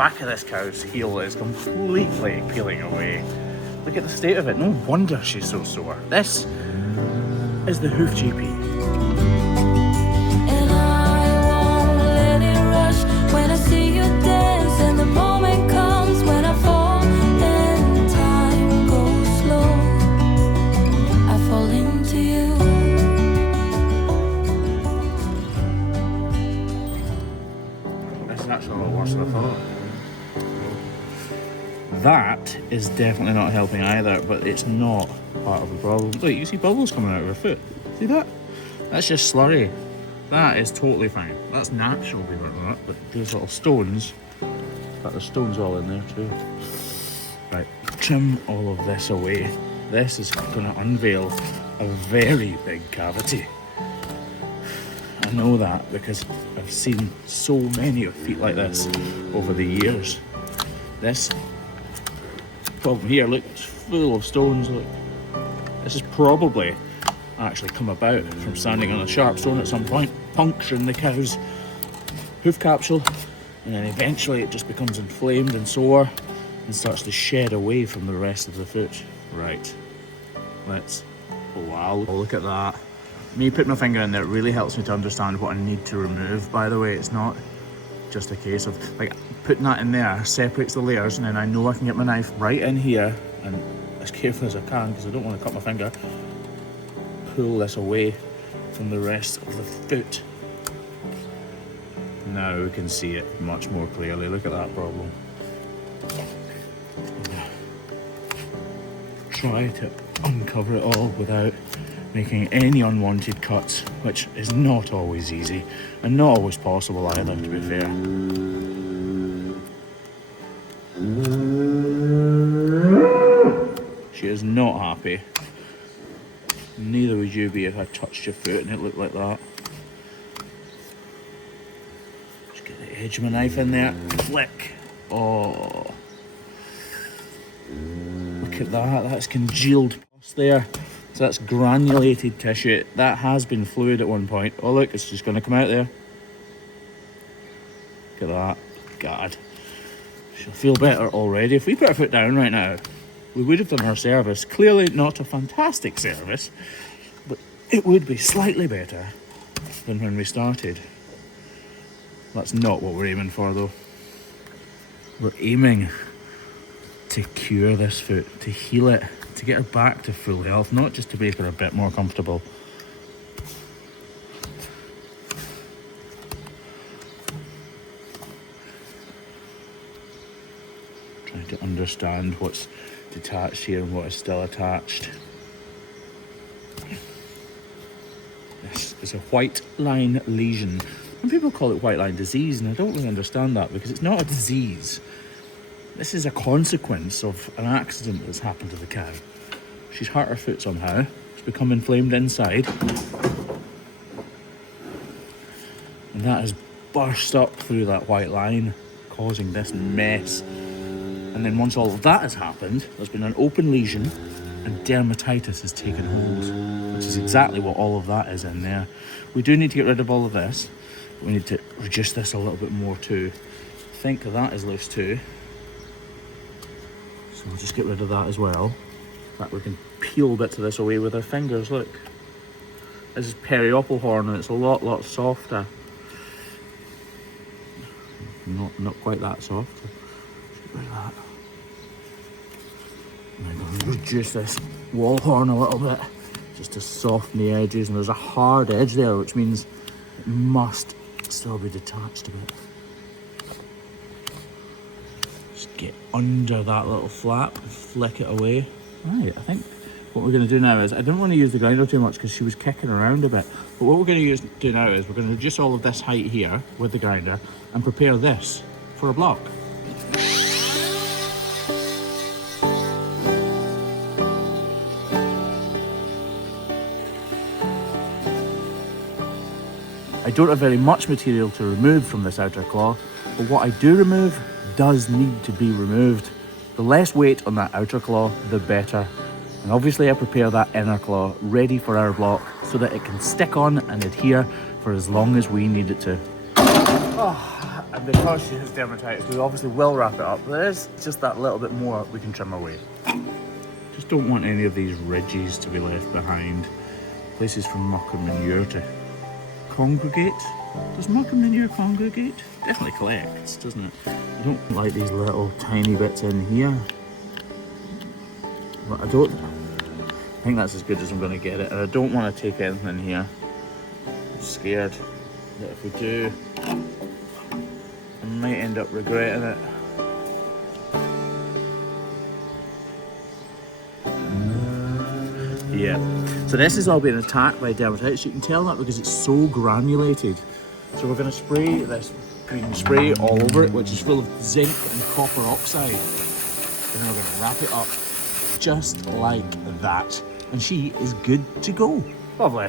back of this cow's heel is completely peeling away. Look at the state of it. No wonder she's so sore. This is the Hoof GP. And I won't let it rush when I see you dance, and the moment comes when I fall and time goes slow. I fall into you. This is actually a lot worse than I thought. That is definitely not helping either, but it's not part of the problem. Look, you see bubbles coming out of her foot. See that? That's just slurry. That is totally fine. That's natural being like that, but these little stones, in fact there's stones all in there too. Right, trim all of this away. This is going to unveil a very big cavity. I know that because I've seen so many of feet like this over the years. This problem here, look, it's full of stones. Look, this has probably actually come about from standing on a sharp stone at some point, puncturing the cow's hoof capsule, and then eventually it just becomes inflamed and sore and starts to shed away from the rest of the foot. Right, let's, oh wow, look at that. Me putting my finger in there really helps me to understand what I need to remove, by the way. It's not just a case of, like, putting that in there separates the layers, and then I know I can get my knife right in here and as careful as I can, because I don't want to cut my finger, pull this away from the rest of the foot. Now we can see it much more clearly. Look at that problem. Try to uncover it all without making any unwanted cuts, which is not always easy and not always possible either, to be fair. She is not happy. Neither would you be if I touched your foot and it looked like that. Just get the edge of my knife in there, flick. Oh, look at that, that's congealed pus there. So that's granulated tissue. That has been fluid at one point. Oh look, it's just going to come out there. Look at that. God. She'll feel better already. If we put our foot down right now, we would have done our service. Clearly not a fantastic service, but it would be slightly better than when we started. That's not what we're aiming for though. We're aiming to cure this foot, to heal it, to get her back to full health, not just to make her a bit more comfortable. Trying to understand what's detached here and what is still attached. This is a white line lesion. And people call it white line disease, and I don't really understand that because it's not a disease. This is a consequence of an accident that's happened to the cow. She's hurt her foot somehow. It's become inflamed inside. And that has burst up through that white line, causing this mess. And then once all of that has happened, there's been an open lesion and dermatitis has taken hold, which is exactly what all of that is in there. We do need to get rid of all of this, but we need to reduce this a little bit more too. I think that is loose too. So we'll just get rid of that as well. In fact, we can peel bits of this away with our fingers, look. This is periopal horn and it's a lot softer. Not quite that soft. Just get rid of that. And then we'll reduce this wall horn a little bit, just to soften the edges. And there's a hard edge there, which means it must still be detached a bit. Just get under that little flap and flick it away. Right, I think what we're going to do now is, I didn't want to use the grinder too much because she was kicking around a bit, but what we're going to do now is we're going to reduce all of this height here with the grinder and prepare this for a block. I don't have very much material to remove from this outer claw, but what I do remove does need to be removed. The less weight on that outer claw, the better. And obviously I prepare that inner claw ready for our block so that it can stick on and adhere for as long as we need it to. Oh, I And because she has dermatitis, we obviously will wrap it up. There is just that little bit more we can trim away. Just don't want any of these ridges to be left behind. Places for muck and manure to congregate. Does muck and manure congregate? Definitely collects, doesn't it? I don't like these little tiny bits in here. But I think that's as good as I'm going to get it. And I don't want to take anything in here. I'm scared that if we do, I might end up regretting it. Yeah. So this is all being attacked by dermatitis. You can tell that because it's so granulated. So we're going to spray this green spray all over it, which is full of zinc and copper oxide. And then we're going to wrap it up just like that. And she is good to go. Lovely.